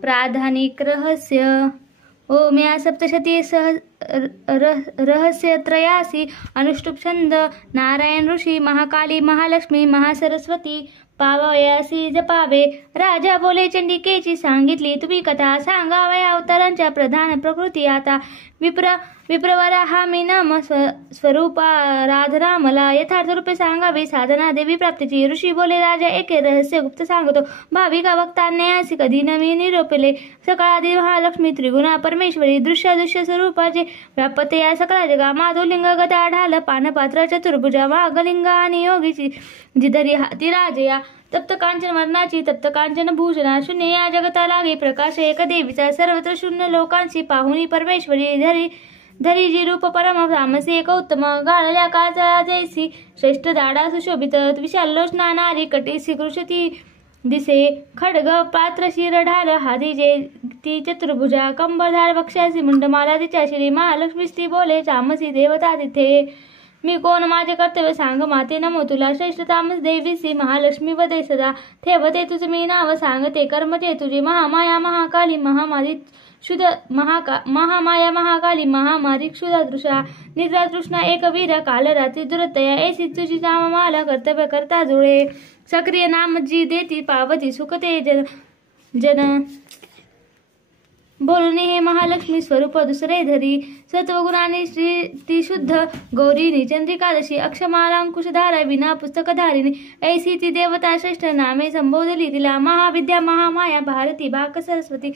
प्राधानिक रहस्य ओम या सप्तशती रहस्य त्रयासी अनुष्टुप छंद नारायण ऋषी महाकाली महालक्ष्मी महासरस्वती पावयासी जपावे। राजा बोले चंडिकेची सांगितली तुम्ही कथा सांगावया अवतारांच्या प्रधान प्रकृती आता विप्रवरा हा मी नाम स्वरूपाराधना मला यथार्थ रूपे सांगावी साधना देवी प्राप्तीची। ऋषी बोले राजा एके रहस्य गुप्त सांगतो भाविका वक्तान्यासी कधी नवी निरोपले सकाळादी महालक्ष्मी त्रिगुणा परमेश्वरी दृश्य स्वरूपाचे व्यापते या सकळा जगा माधुलिंग गदा ढाल पानपात्र चतुर्भुजा वाघलिंगा आणि योगीची जिधरी हाती राजया तप्त कांचन वर्णाची तप्त कांचन भूषणा शून्य या जगता लागे प्रकाश एक देवीचा सर्वत्र शून्य लोकांची पाहुणी परमेश्वरी धरी जी रूप परम तामसी एक उत्तम गाळल्या काचा जैसी श्रेष्ठ दाडा सुशोभित विशाल लोचना नारी कटीसी कृषती दिसे खड्ग पात्र शिर ढाल हाती जे ती चतुर्भुजा कंबरधार वक्षासी मुंडमाला तिच्या श्री महालक्ष्मी ती बोले तामसी देवता तिथे मी कोण माझे कर्तव्य सांग माते नमो तुला श्रेष्ठ तामस देवीसी महालक्ष्मी वदे सदा ठेवते तुझे मी नाव सांगते कर्मचे तुझे महामाया महाकाली महामारी शुद्ध महामाया महाकाली महामारी क्षुधा दृशा निद्रा तृष्णा एक वीर काल रात्री दुरतया ऐसी तुझी नाममाला कर्तव्य करता जुळे सक्रिय नाम जी देती पावती सुखते जन बोलणे हे महालक्ष्मी स्वरूप दुसरे धरी सत्वगुणाने श्री ती शुद्ध गौरीनी चंद्रिकादशी अक्षमालांकुशधारा विना पुस्तकधारिणी ऐसी ती देवता श्रेष्ठ नामे संबोधली तिला महाविद्या महामाया भारती भाक सरस्वती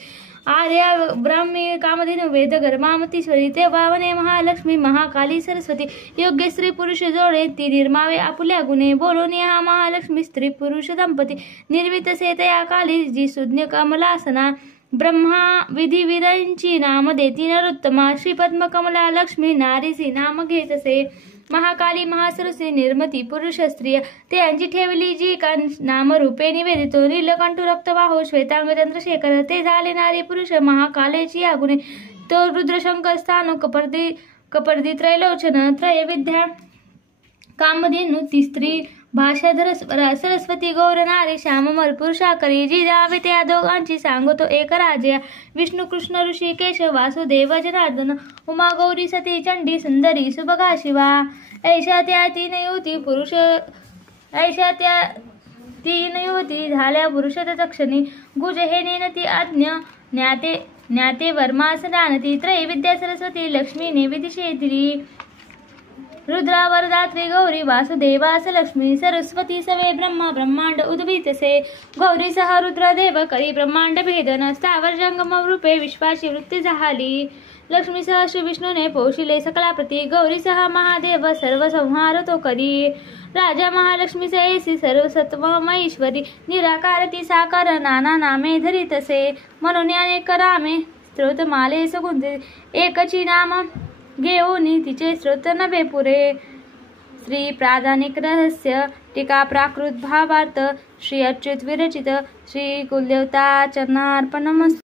आर्या ब्राह्मी कामधेनु वेद गर्मामतीश्वरी तेव्हा वने महालक्ष्मी महाकाली सरस्वती योग्य स्त्री पुरुष जोडे ती निर्मावे आपुल्या गुणे बोलून हा महालक्ष्मी स्त्री पुरुष दंपती निर्वित सेतया काली जी सुज्ञ कमलासना ब्रह्मा विधिवीरांची नाम देती नरोत्तमा श्री पद्म कमला लक्ष्मी नारीसी नाम घेतसे महाकाली महासरस्वती निर्मती पुरुष स्त्रिया ते यांची ठेवली जी का नाम रूपे निवेदितो नीलकंठू रक्तवाहो श्वेतांग चंद्रशेखर ते झाले नारी पुरुष महाकालेची या गुणे तो रुद्रशंकर स्थान कपर्दी त्रैलोचन त्रयविद्या कामधेनु ती स्त्री भाषाधर सरस्वती गौर नारी श्याममल पुरुषाकरी जी जावे त्या दोघांची सांगतो एक राजया विष्णू कृष्ण ऋषी केश वासुदेव जनार्दन उमा गौरी सती चंडी सुंदरी सुभगा शिवा ऐशा त्या तीन युवती झाल्या पुरुष तक्षणी गुज हे नेनती आज्ञ ज्ञाते वर्मास जाणती त्रैविद्या सरस्वती लक्ष्मी विदिशेत्री रुद्रा वरदात्री गौरी वासुदेवास लक्ष्मी सरस्वती सवे ब्रह्मा ब्रह्मांड उद्भीतसे गौरी सह रुद्रदेव करी ब्रह्मांड भेदन स्थावर जंगम रूपे विश्वाची वृत्ती झाली लक्ष्मी सह श्री विष्णूने पोषिले सकळाप्रती गौरी सह महादेव सर्व संहार तो करी राजा महालक्ष्मी ऐसी सर्वसत्वमैश्वरी निराकार ती साकार नाना नामे धरितसे म्हणून अनेक रामे स्तोत्र माले सगुंते एकची नाम घेऊनी तिचे स्रोत नभे पुरे श्री प्राधानिक रहस्य टीका प्राकृत भावार्थ श्री अच्युत विरचित श्री कुलदेवता चरणार्पणमस्तु।